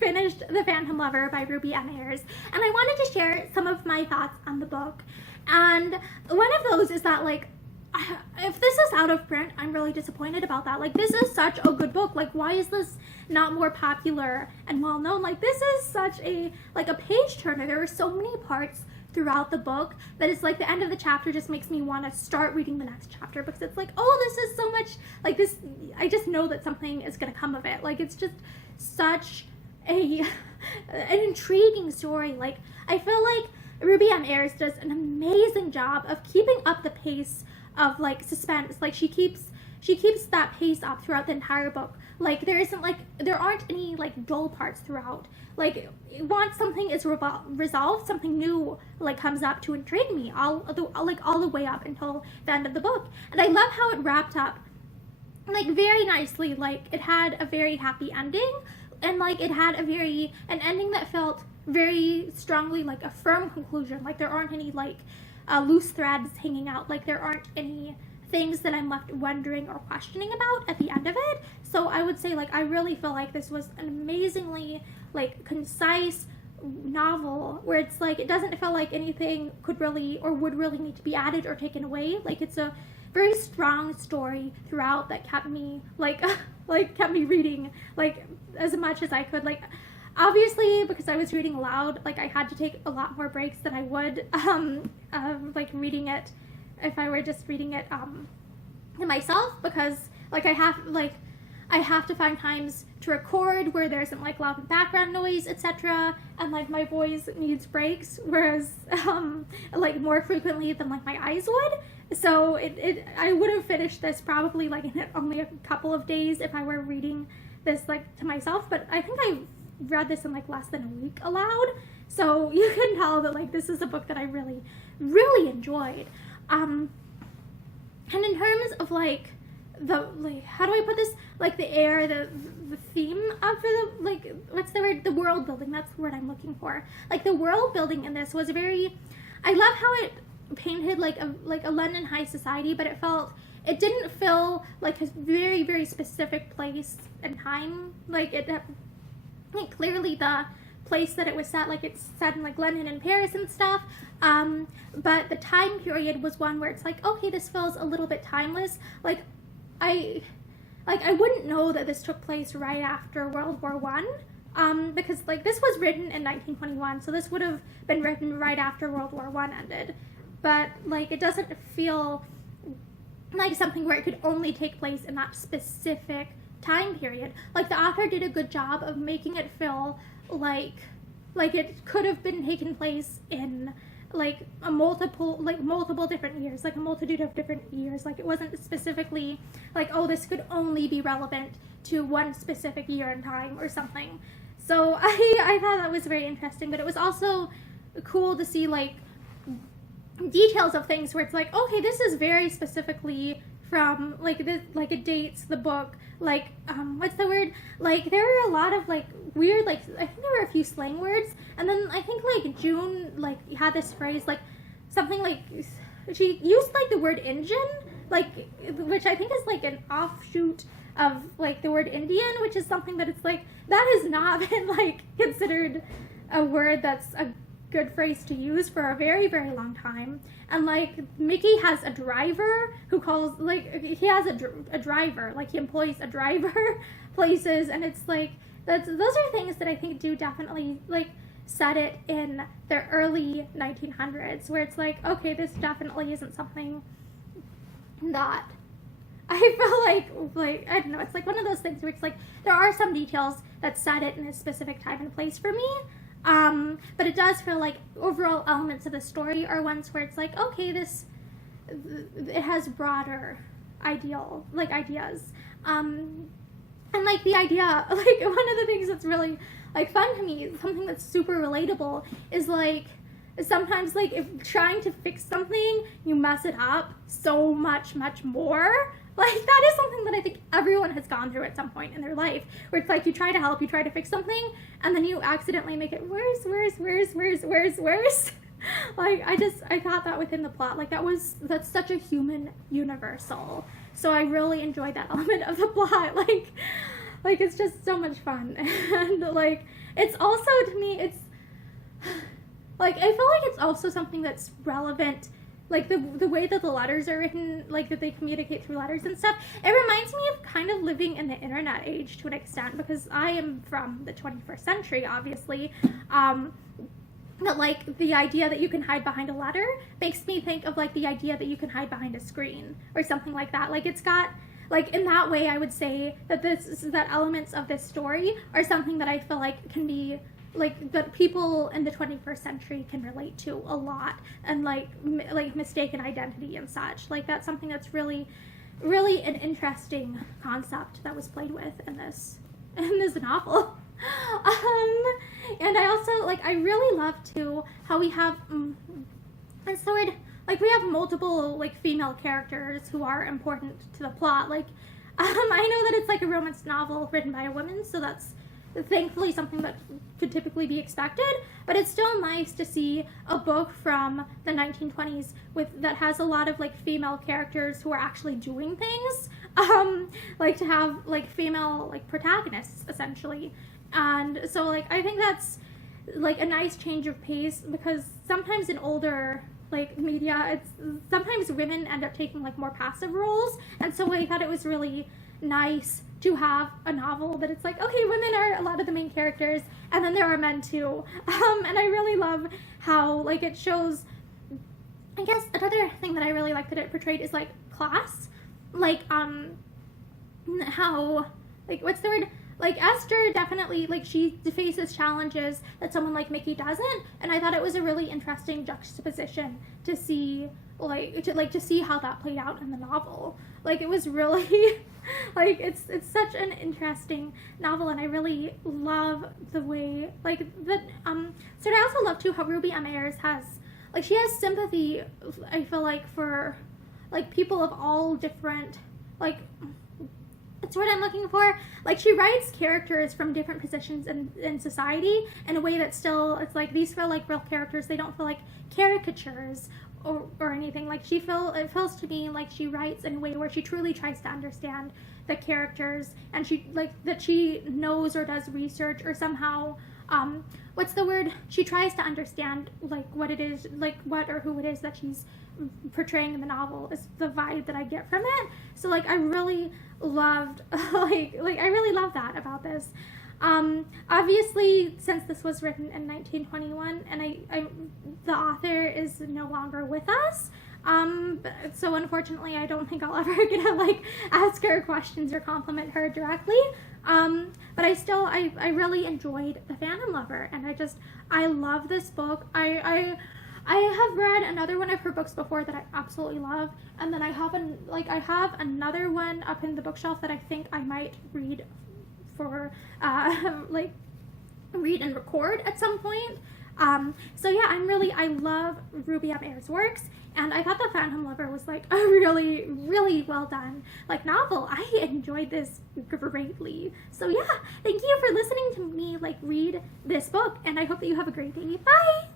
finished The Phantom Lover by Ruby M. Ayers, and I wanted to share some of my thoughts on the book. And one of those is that, like, if this is out of print, I'm really disappointed about that. Like, this is such a good book. Like, why is this not more popular and well known? Like, this is such a, like, a page turner. There are so many parts throughout the book that it's like the end of the chapter just makes me want to start reading the next chapter, because it's like, oh, this is so much, like, this, I just know that something is going to come of it. Like, it's just such an intriguing story. Like, I feel like Ruby M. Ayers does an amazing job of keeping up the pace of, like, suspense. Like, she keeps that pace up throughout the entire book. Like, there aren't any, like, dull parts throughout. Like, once something is resolved, something new, like, comes up to intrigue me all the way up until the end of the book. And I love how it wrapped up, like, very nicely. Like, it had a very happy ending, and, like, it had an ending that felt very strongly like a firm conclusion. Like, there aren't any, like, loose threads hanging out. Like, there aren't any things that I'm left wondering or questioning about at the end of it. So I would say, like, I really feel like this was an amazingly, like, concise novel where it's like, it doesn't feel like anything could really or would really need to be added or taken away. Like, it's a very strong story throughout that kept me, like, kept me reading, like, as much as I could. Like, obviously, because I was reading aloud, like, I had to take a lot more breaks than I would, like, reading it if I were just reading it, myself, because, like, I have to find times to record where there isn't, like, loud background noise, etc., and, like, my voice needs breaks, whereas, like, more frequently than, like, my eyes would. So I would have finished this probably, like, in only a couple of days if I were reading this, like, to myself, but I think I read this in, like, less than a week aloud, so you can tell that, like, this is a book that I really, really enjoyed. And in terms of, like, how do I put this? Like, the air, the theme of the, like, what's the word? The world building, that's the word I'm looking for. Like, the world building in this was very, I love how it painted, like a London high society, but it didn't feel like a very, very specific place and time. Like, like, clearly the place that it was set, like, it's set in, like, London and Paris and stuff, but the time period was one where it's like, okay, this feels a little bit timeless. Like, I wouldn't know that this took place right after World War I, because, like, this was written in 1921, so this would have been written right after World War I ended, but, like, it doesn't feel like something where it could only take place in that specific time period. Like, the author did a good job of making it feel like it could have been taken place in, like, multiple different years, like a multitude of different years. Like, it wasn't specifically like, oh, this could only be relevant to one specific year in time or something. So I thought that was very interesting, but it was also cool to see, like, details of things where it's like, okay, this is very specifically from, like, this, like, it dates the book, like, what's the word? Like, there are a lot of, like, weird, like, I think there were a few slang words, and then I think, like, June, like, had this phrase, like, something, like, she used, like, the word Indian, like, which I think is, like, an offshoot of, like, the word Indian, which is something that it's, like, that has not been, like, considered a word that's a good phrase to use for a very, very long time. And, like, Mickey has a driver who calls, like, he has a driver, like, he employs a driver places, and it's, like, those are things that I think do definitely, like, set it in the early 1900s, where it's like, okay, this definitely isn't something that I feel like, I don't know, it's, like, one of those things where it's, like, there are some details that set it in a specific time and place for me, but it does feel like overall elements of the story are ones where it's like, okay, it has broader ideas, and, like, the idea, like, one of the things that's really, like, fun to me, something that's super relatable, is, like, sometimes, like, if trying to fix something, you mess it up so much more. Like, that is something that I think everyone has gone through at some point in their life, where it's like, you try to help, you try to fix something, and then you accidentally make it worse. Like, I thought that within the plot, like, that's such a human universal. So I really enjoyed that element of the plot. Like, like, it's just so much fun. And, like, it's also, to me, it's, like, I feel like it's also something that's relevant, like, the way that the letters are written, like, that they communicate through letters and stuff. It reminds me of kind of living in the internet age to an extent, because I am from the 21st century, obviously. That, like, the idea that you can hide behind a letter makes me think of, like, the idea that you can hide behind a screen or something like that. Like, it's got, like, in that way, I would say that that elements of this story are something that I feel like can be, like, that people in the 21st century can relate to a lot, and, like mistaken identity and such. Like, that's something that's really, really an interesting concept that was played with in this novel. And I also, like, I really love too how we have like, we have multiple, like, female characters who are important to the plot. Like, I know that it's, like, a romance novel written by a woman, so that's thankfully something that could typically be expected, but it's still nice to see a book from the 1920s that has a lot of, like, female characters who are actually doing things, like, to have, like, female, like, protagonists, essentially. And so, like, I think that's, like, a nice change of pace, because sometimes in older, like, media, it's sometimes women end up taking, like, more passive roles, and so I thought it was really nice to have a novel that it's like, okay, women are a lot of the main characters, and then there are men too. And I really love how, like, it shows, I guess another thing that I really like that it portrayed is, like, class. Like, how, like, what's the word? Like, Esther definitely, like, she faces challenges that someone like Mickey doesn't, and I thought it was a really interesting juxtaposition to see, like, to see how that played out in the novel. Like, it was really, like, it's such an interesting novel, and I really love the way, like, that, so I also love, too, how Ruby M. Ayers has, like, she has sympathy, I feel like, for, like, people of all different, like, that's what I'm looking for. Like, she writes characters from different positions in society in a way that still, it's like, these feel like real characters. They don't feel like caricatures or anything. Like, it feels to me like she writes in a way where she truly tries to understand the characters, and she, like, that she knows or does research, or somehow, what's the word? She tries to understand, like, what it is, like, what or who it is that she's portraying in the novel is the vibe that I get from it. So, like, I really loved, like I really love that about this. Obviously, since this was written in 1921, and the author is no longer with us, so unfortunately, I don't think I'll ever get to, like, ask her questions or compliment her directly. But I really enjoyed The Phantom Lover, and I love this book. I have read another one of her books before that I absolutely love, and then I have another one up in the bookshelf that I think I might read for, like, read and record at some point. So yeah, I love Ruby M. Ayers' works, and I thought The Phantom Lover was, like, a really, really well done, like, novel. I enjoyed this greatly. So yeah, thank you for listening to me, like, read this book, and I hope that you have a great day. Bye!